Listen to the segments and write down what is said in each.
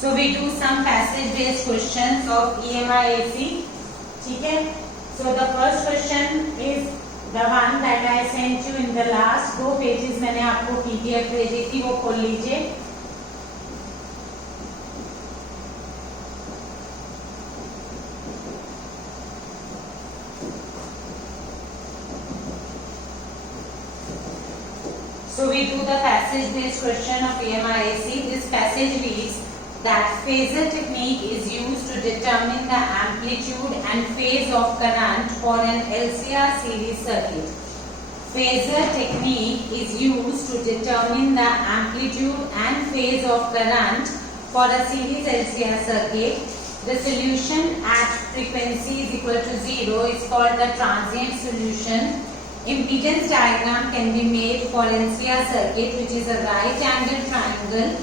So we do some passage based questions of EMI/AC. ठीक है. So the first question is the one that I sent you in the last 2 pages. मैंने आपको PDF भेजी थी, वो खोल लीजिए. So we do the passage based question of EMI/AC. This passage reads that phasor technique is used to determine the amplitude and phase of current for an LCR series circuit. Phasor technique is used to determine the amplitude and phase of current for a series LCR circuit. The solution at frequency is equal to 0 is called the transient solution. Impedance diagram can be made for LCR circuit, which is a right angle triangle.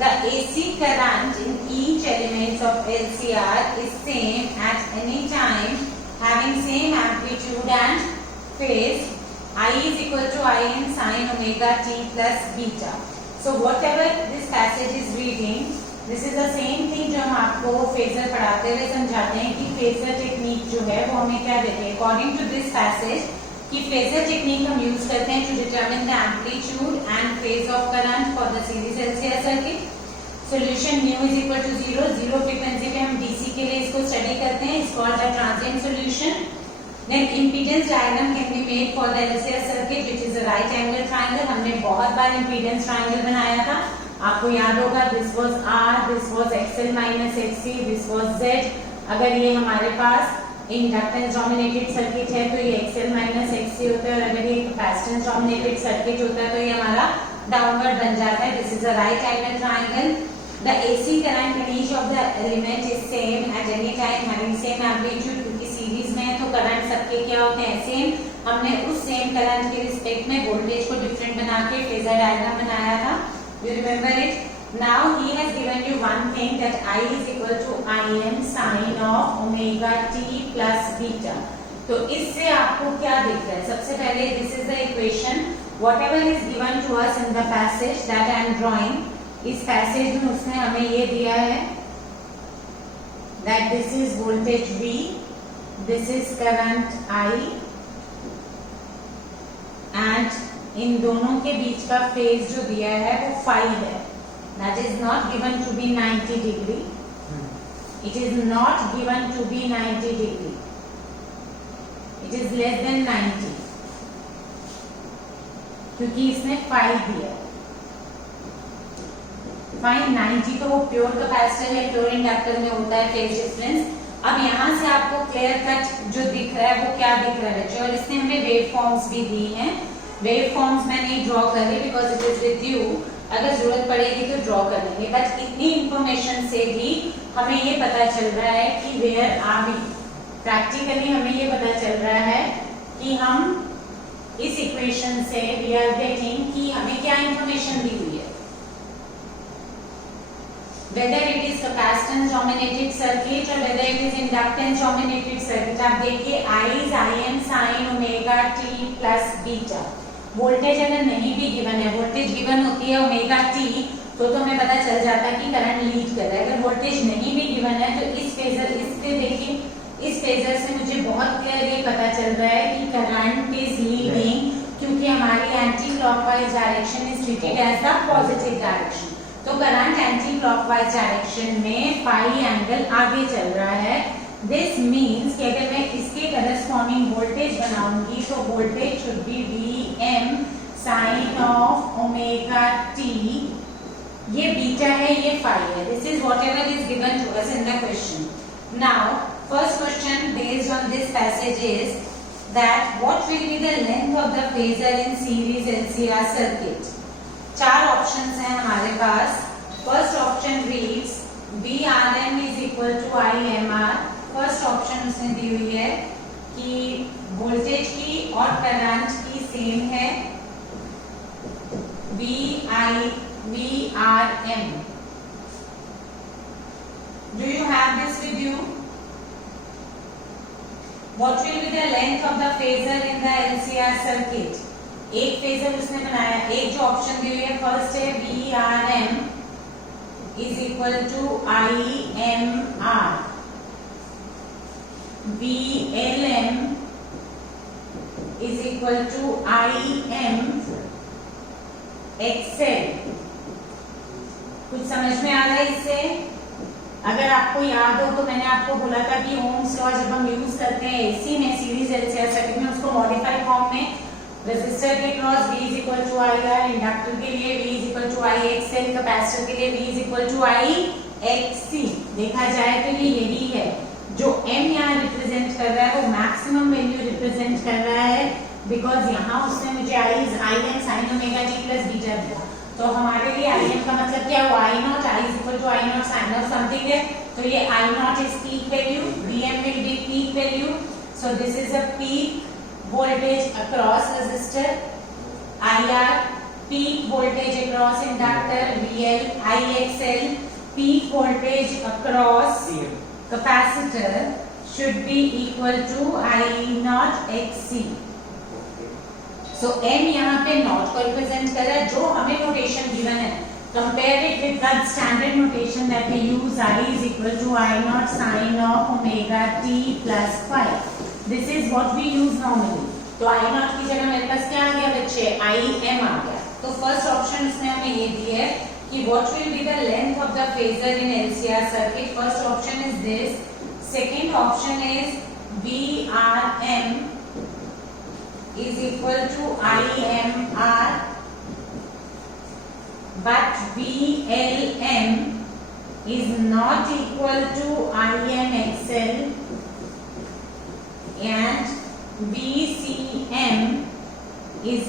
The AC current in each element of LCR is same at any time, having same amplitude and phase. I is equal to Im sin omega t plus beta. So whatever this passage is reading, this is the same thing जो हम आपको phasor पढ़ाते हुए समझाते हैं कि phasor technique जो है वो हमें क्या देते हैं. अकॉर्डिंग टू दिस पैसेज कि फेजर टेक्निक हम यूज करते हैं to determine the amplitude and phase of current for the series LCR circuit. Solution nu is equal to 0. 0 frequency पे हम डीसी के लिए इसको स्टडी करते हैं. It's called the transient solution. Then impedance diagram can be made for the LCR circuit which is a right angle triangle. हमने बहुत बार impedance triangle बनाया था, आपको याद होगा. This was R, this was XL minus XC, this was Z. अगर ये हमारे पास इंडक्टेंस डोमिनेटेड सर्किट है तो ये एक्सएल माइनस एक्ससी होता है, और अगर ये कैपेसिटेंस डोमिनेटेड सर्किट होता है तो ये हमारा डाउनवर्ड बन जाता है. This is a right angle triangle. The AC current in each of the element is same at any time, having same amplitude. क्योंकि सीरीज में है तो करंट सबके क्या होते हैं, सेम. हमने उस सेम करंट के रिस्पेक्ट में वोल्टेज को डिफरेंट बना के फेजर डायग्राम बनाया था. You remember it. Now he has given you one thing that I is equal to Im sin of omega t plus beta. तो इससे आपको क्या दिख रहा है? सबसे पहले this is the equation. Whatever is given to us in the passage that I am drawing. इस पैसेज में उसने हमें ये दिया है that this is voltage V, this is current I, and इन दोनों के बीच का फेज जो दिया है वो 5 है. That is not given to be 90 degree. It is not given to be 90 degree. It is less than 90. क्योंकि इसने 5 दिया. फाइन 90 तो वो प्योर कैपेसिटर या प्योर इंडक्टर में होता है फेज डिफरेंस. अब यहाँ से आपको क्लियर कट जो दिख रहा है वो क्या दिख रहा है बच्चों, और इसने हमें वेव फॉर्म्स भी दी हैं. वेव फॉर्म्स मैं नहीं ड्रॉ कर रही because it is with you. अगर जरूरत पड़ेगी तो ड्रॉ कर लेंगे, बट इतनी इंफॉर्मेशन से भी हमें ये पता चल रहा है कि वेयर आर वी. प्रैक्टिकली हमें ये पता चल रहा है कि हम इस इक्वेशन से वी आर गेटिंग कि हमें क्या इंफॉर्मेशन दी हुई है. Whether it is capacitance dominated circuit or whether it is inductance dominated circuit. आप देखिए I is Im sin omega t plus beta. Voltage अगर नहीं भी गिवन है, वोल्टेज गिवन होती है ओमेगा t, तो हमें पता चल जाता है कि करंट लीड कर रहा है. अगर वोल्टेज नहीं भी गिवन है तो इस फेजर इससे देखिए, इस फेजर से मुझे बहुत क्लियर ये पता चल रहा है कि करंट इज लीडिंग, क्योंकि हमारी anti clockwise direction is treated as the positive direction. तो करंट एंटी क्लॉकवाइज डायरेक्शन में पाई एंगल आगे चल रहा है. दिस मींस कि अगर मैं इसके करस्पॉन्डिंग वोल्टेज बनाऊंगी तो voltage should be Vm sin of omega t. ये बीटा है, ये फाई है. This is whatever is given to us in the question. Now first question based on this passage is that what will be the length of the phasor in series LCR circuit. 4 options हैं हमारे पास. First option reads Vrm is equal to IMR. First option उसने दी हुई है कि voltage की और करंट की सेम है Vrm. Do you have this with you? What will be the length of the phasor in the LCR circuit? एक फेजर उसने बनाया. एक जो ऑप्शन दी हुई है फर्स्ट है Vrm is equal equal to IMR, VLM is equal to IMXL। कुछ समझ में आ रहा है इससे? अगर आपको याद हो तो मैंने आपको बोला था कि ओम्स लॉ जब हम यूज करते हैं एसी में सीरीज एलसीआर सर्किट में, उसको मॉडिफाइड फॉर्म में रेजिस्टर के cross V is equal to IR, inductor के लिए V is equal to IXL, capacitor के लिए V is equal to IXC। देखा जाए तो ये यही है जो M यहाँ रिप्रेजेंट कर रहा है, वो मैक्सिमम वैल्यू रिप्रेजेंट कर रहा है, बिकॉज यहाँ उसने मुझे IM sin omega t plus beta दिया। तो हमारे लिए IM का मतलब क्या हुआ? I naught, I is equal to I naught sin of something है, तो ये I naught is peak value, VM will be peak value, so this is a peak voltage across resistor, IR peak voltage across inductor, VL, IXL peak voltage across capacitor should be equal to I naught XC। So M यहाँ पे not को represent कर रहा है, जो हमें notation given है compare it with the standard notation that we use, I is equal to I naught sin of omega t plus phi। This is what we use normally. तो I naught की जगह मेरे पास क्या आ गया बच्चे? IM आ गया। तो फर्स्ट ऑप्शन उसने हमें ये दी है कि what will be the length of the phasor in LCR circuit. First option is this. Second option is VRM is equal to IMR, but VLM is not equal to IMXL and VCM is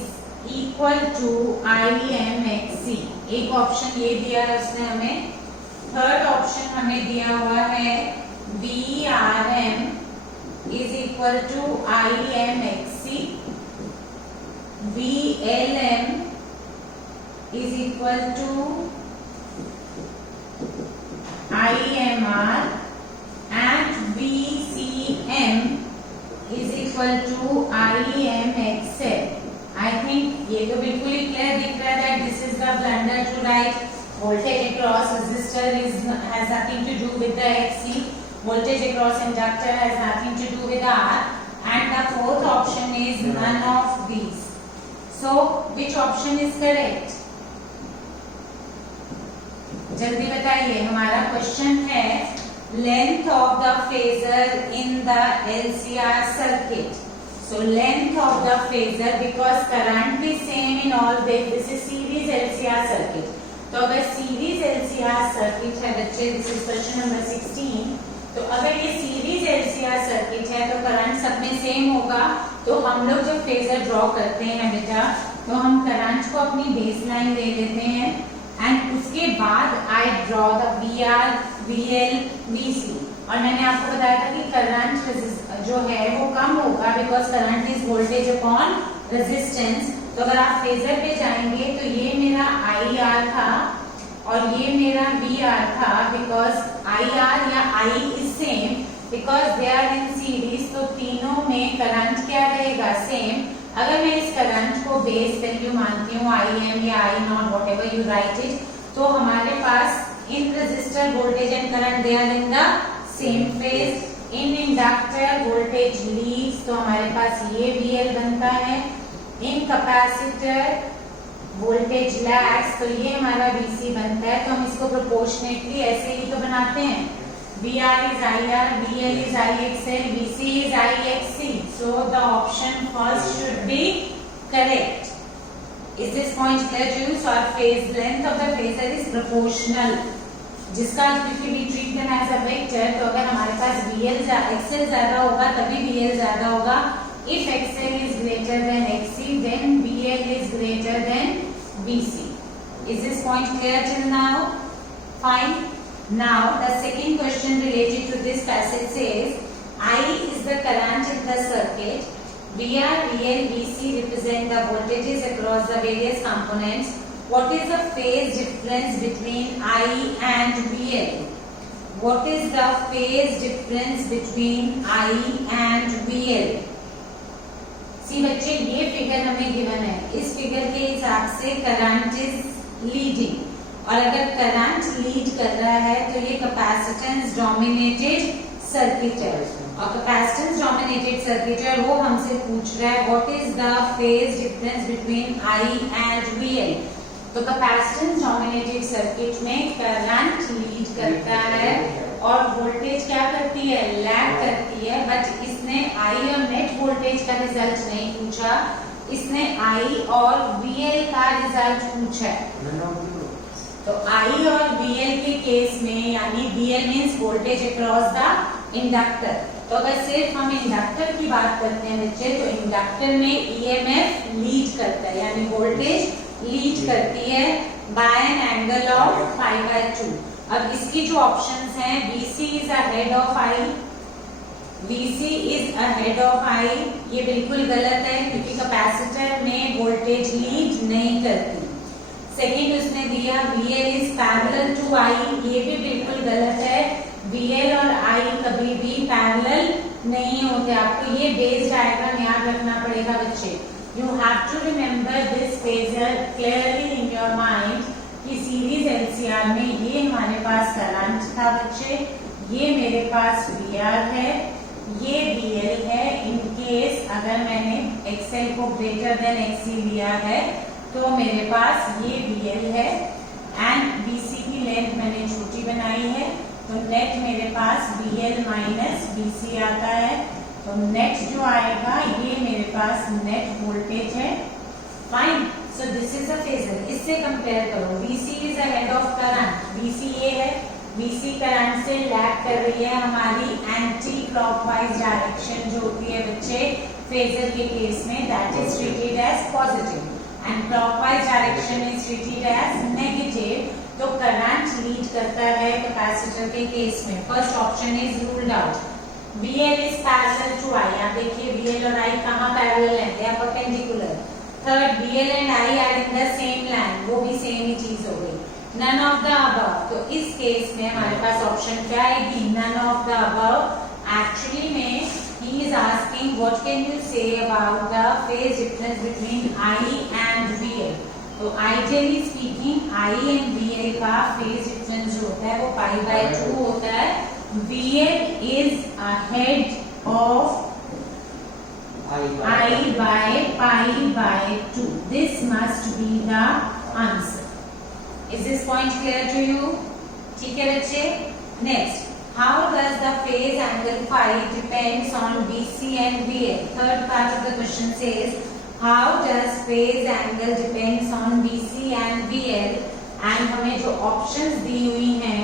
equal to IMXC। एक option ये दिया है उसने हमें। Third option हमें दिया हुआ है VRM is equal to IMXC, VLM is equal to IMR and VCM is equal to IMXL। I think ये तो बिल्कुल ही क्लियर दिख रहा है that this is the blunder to write voltage across resistor has nothing to do with the XC, voltage across inductor has nothing to do with R, and the fourth option is none of these। So which option is correct? जल्दी बताइए। हमारा question है length of the phasor in the LCR circuit. So length of the phasor, because current is same in all this is series LCR circuit। तो अगर series LCR circuit है बच्चे, this is question number 16, तो अगर ये series LCR circuit है तो current सब में सेम होगा। तो हम लोग जब फेजर ड्रॉ करते हैं बेटा, तो हम करंट को अपनी बेस लाइन ले लेते हैं एंड उसके बाद I draw the VR, VL, VC। और मैंने आपको बताया था कि करंट जो है वो कम होगा because current is voltage upon resistance. तो अगर आप फेजर पे जाएंगे तो ये मेरा IR था और ये मेरा VR था, बिकॉज IR या I is same because they are in series. तो तीनों में करंट क्या रहेगा? सेम। अगर मैं इस करंट को बेस वैल्यू मानती हूँ IM या I not whatever you write it, तो हमारे पास in resistor voltage and current they are in the same phase. In inductor voltage leads, तो हमारे पास ये VL बनता है। इन कैपेसिटर वोल्टेज लैग्स, तो ये हमारा VC बनता है। तो हम इसको प्रोपोर्शनेटली ऐसे ही तो बनाते हैं। VR is IR, VL is IXL, VC is IXC। So the option first should be correct। Is this point clear to you? So our phase length of the phasor is proportional, जिसका क्योंकि we treat them as a vector, तो अगर हमारे पास XL ज्यादा होगा तभी VL ज्यादा होगा। If XL is greater than XC, then VL is greater than VC। Is this point clear till now? Fine. Now the second question related to this passage says I is the current in the circuit, VR, VL, VC represent the voltages across the various components. What is the phase difference between I and VL? What is the phase difference between I and VL? See बच्चे, ये figure हमें given है। इस figure के हिसाब से current is leading और अगर करंट लीड कर रहा है तो ये कैपेसिटेंस डोमिनेटेड सर्किट है, और कैपेसिटेंस डोमिनेटेड सर्किट है वो हमसे पूछ रहा है what is the phase difference between I and VL. तो कैपेसिटेंस डोमिनेटेड सर्किट में करंट लीड करता है और वोल्टेज क्या करती है, लैग करती है। बट इसने आई और नेट वोल्टेज का रिजल्ट नहीं पूछा, इसने आई और वीएल का रिजल्ट पूछा है। तो आई और वीएल के केस में, यानी VL means voltage across the inductor. तो अगर सिर्फ हम इंडक्टर की बात करते हैं बच्चे, तो इंडक्टर में ईएमएफ लीड करता है, यानी वोल्टेज लीड करती है बाय एन एंगल ऑफ π/2। अब इसकी जो ऑप्शंस हैं, VC is ahead of I, VC is ahead of I, ये बिल्कुल गलत है क्योंकि कैपेसिटर में वोल्टेज लीड नहीं करती। सेकेंड उसने दिया VL इज पैरेलल टू आई, ये भी बिल्कुल गलत है। VL और I कभी भी पैरेलल नहीं होते। आपको ये बेस डायग्राम याद रखना पड़ेगा बच्चे। You have to remember this phasor clearly in your mind कि सीरीज LCR में ये हमारे पास करंट था बच्चे, ये मेरे पास VR है, ये VL है। इन केस अगर मैंने XL को ग्रेटर देन XC लिया है तो मेरे पास ये VL है एंड BC की लेंथ मैंने छोटी बनाई है, तो नेट मेरे पास VL माइनस BC आता है। तो नेट जो आएगा ये मेरे पास नेट वोल्टेज है। Fine, so this is a phasor. इससे कंपेयर करो, VC is ahead of current, VC ये है, VC करंट से लैग कर रही है हमारी एंटी क्लॉकवाइज डायरेक्शन जो होती है बच्चे फेजर के केस में, that is treated as positive and clockwise direction is treated as negative। तो करंट लीड करता है कैपेसिटर के केस में। First option is ruled out. VL is parallel to I, आप देखिए VL और I कहाँ पैरेलल है, they are perpendicular। Third, VL and I are in the same line, वो भी सेम ही चीज हो गई। None of the above, तो इस केस में हमारे पास ऑप्शन क्या आएगी, none of the above। Actually में he is asking what can you say about the phase difference between I and VL। तो ideally speaking I and VL का phase difference जो होता है वो π/2 होता है। VL is ahead of I by π/2। This must be the answer। Is this point clear to you? ठीक है बच्चे। Next, how does the phase angle phi depends on VC and VL? Third part of the question says how does phase angle depends on VC and VL, and हमें जो options दी हुई हैं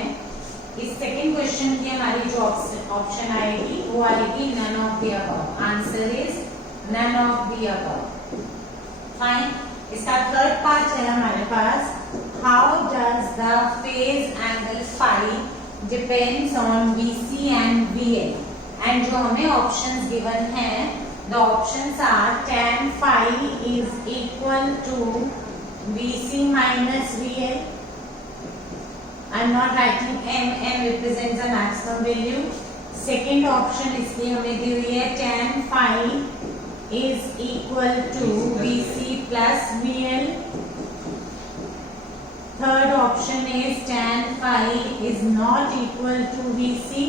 इस second question की हमारी जो option आएगी वो आएगी none of the above। Answer is none of the above। Fine, इसका थर्ड पार्ट है हमारे पास how does the phase angle phi depends on VC and VL, and जो हमें ऑप्शंस गिवन हैं, the options are tan phi is equal to VC minus VL। I'm not writing m represents the maximum value। second option इसलिए हमें दी हुई है tan phi is equal to VC plus VL। third option is tan phi is not equal to VC,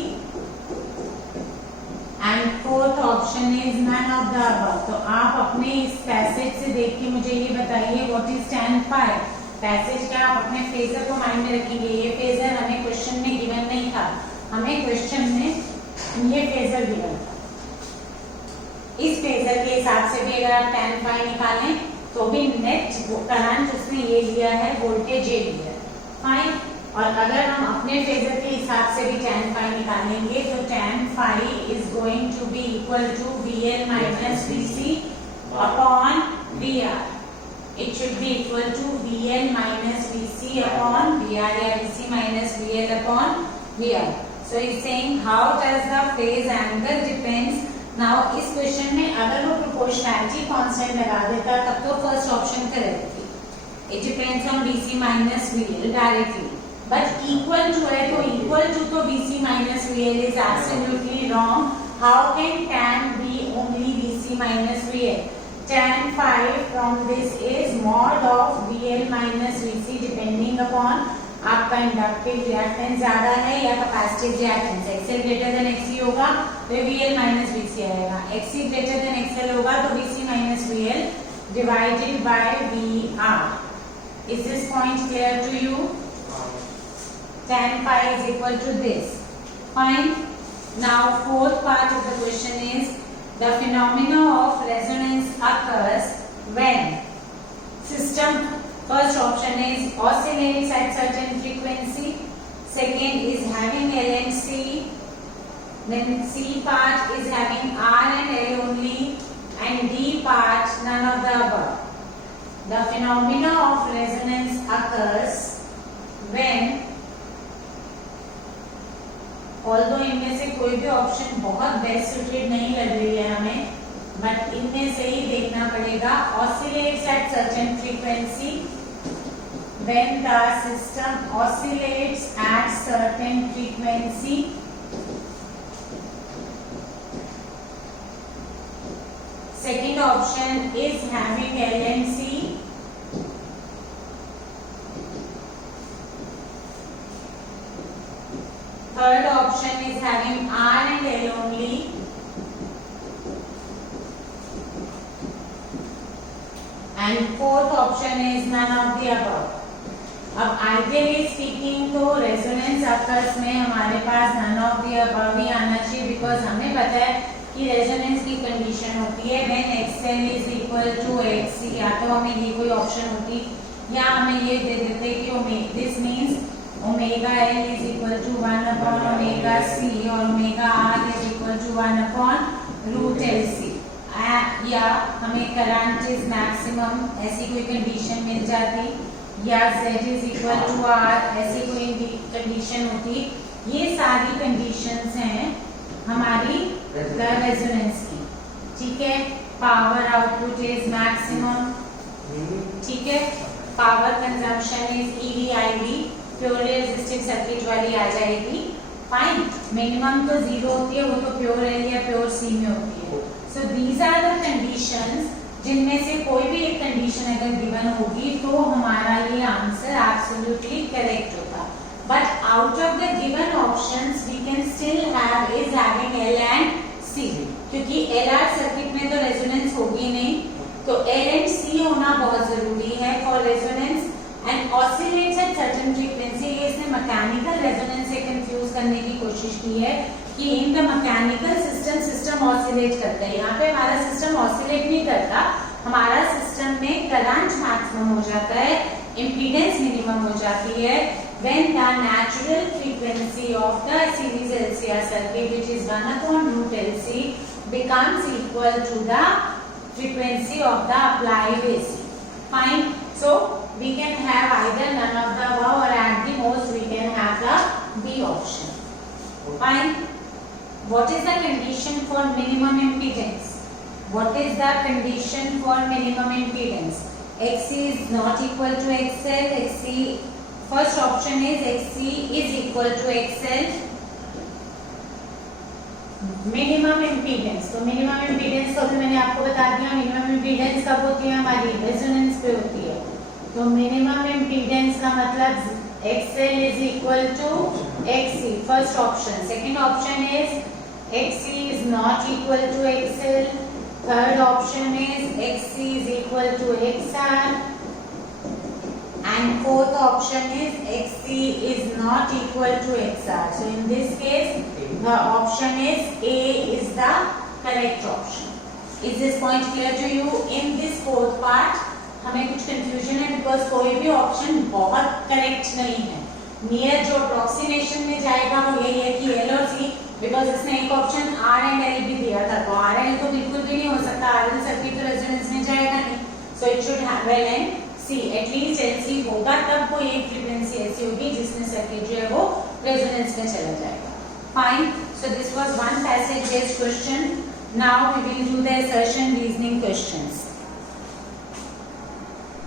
and fourth option is none of the above। तो आप अपने इस passage से देख के मुझे ये बताइए what is tan phi। Passage क्या, आप अपने फेजर को माइंड में रखेंगे। ये फेजर हमें क्वेश्चन में गिवन नहीं था, हमें क्वेश्चन में ये फेजर गिवन था। इस फेजर के हिसाब से भी अगर आप tan phi निकालें तो भी नेट करंट उसने ये लिया है, वोल्टेज ये लिया है। फाइन, और अगर हम अपने फेजर के हिसाब से भी tan phi निकालेंगे तो tan phi is going to be equal to VL minus VC upon VR। It should be equal to VL minus VC upon VR या VC minus VL upon VR। So he's saying how does the phase angle depends। Now इस question में अगर वो proportionality constant लगा देता तब तो first option correct थी, it depends on VC minus VL directly, but equal to है तो इक्वल टू तो VC minus VL is absolutely wrong. How can tan be only VC minus VL? tan phi from this is mod of VL minus VC depending upon आपका inductive reactance ज्यादा है या capacitive reactance. XL greater than XC होगा तो VL minus VC आएगा, XC greater than XL होगा तो VC minus VL divided by VR। Is this point clear to you? Tan pi is equal to this. Fine. Now fourth part of the question is the phenomena of resonance occurs when system, first option is oscillates at certain frequency, second is having L and C, then C part is having R and L only, and D part none of the above. The phenomena of resonance occurs when, although इनमें से कोई भी option बहुत best suited नहीं लग रही है हमें, बट इनमें से ही देखना पड़ेगा। oscillates at certain frequency, when the system oscillates at certain frequency, second option is having L and C, third option is having R and L only, and fourth option is none of the above. अब ideally speaking तो resonance occurs में हमारे पास none of the above ही आना चाहिए, because हमें पता है कि रेजोनेंस की कंडीशन होती है when XL is equal to XC। या तो हमें ये कोई ऑप्शन होती या हमें ये दे देते कि this means omega L is equal to 1 upon omega C और omega R is equal to 1 upon root LC, या हमें करंट इज मैक्सिमम ऐसी कोई कंडीशन मिल जाती, या Z is equal to R ऐसी कोई कंडीशन होती। ये सारी कंडीशंस हैं हमारी रेजोनेंस की, ठीक है। पावर आउटपुट इज मैक्सिमम, ठीक है। Power consumption is EV/IV, purely resistive circuit वाली आ जाएगी। फाइन, मिनिमम तो 0 होती है, वो तो प्योर L या प्योर C में होती है। So these are the conditions जिनमें से कोई भी एक कंडीशन अगर गिवन होगी तो हमारा ये आंसर एब्सोल्युटली करेक्ट होगा। But out of the given options we can still have is having L and C, क्योंकि LR सर्किट में तो रेजोनेंस होगी नहीं, तो L and C होना बहुत जरूरी है for resonance. And oscillates at certain frequency, ये इसने मैकेनिकल रेजोनेंस से कंफ्यूज करने की कोशिश की है कि in the mechanical system oscillate करता है। यहाँ पे हमारा सिस्टम ऑसिलेट नहीं करता, हमारा सिस्टम में करंट मैक्सिमम हो जाता है, इम्पीडेंस मिनिमम हो जाती है when the natural frequency of the series LCR circuit, which is 1 upon root LC, becomes equal to the frequency of the applied AC. Fine. So we can have either none of the above, or at the most we can have the B option. Fine. What is the condition for minimum impedance? What is the condition for minimum impedance? XC is not equal to XL. XC, first option is XC is equal to XL. Minimum impedance, तो minimum impedance को भी मैंने आपको बता दिया। Minimum impedance कब होती है? हमारी रेजोनेंस पे होती है। तो मिनिमम इम्पीडेंस का मतलब XL is equal to XC, first option. Second option is XC is not equal to XL. Third option is XC is equal to XR. And fourth option is XC is not equal to XR. So in this case, the option is A is the correct option. Is this point clear to you? In this fourth part, हमें कुछ confusion है because कोई भी option बहुत correct नहीं है। Near जो approximation में जाएगा वो यही है कि L और C, बिकॉज इसने एक ऑप्शन R एंड L भी दिया था, तो R L तो बिल्कुल भी नहीं हो सकता, RL सर्किट तो रेजोनेंस में जाएगा नहीं। So it should have L and C, at least LC होगा तब कोई एक फ्रीक्वेंसी ऐसी होगी जिसमें सर्किट जो है वो रेजोनेंस में चला जाएगा। Fine, so this was one passage based question. Now we will do the assertion reasoning questions.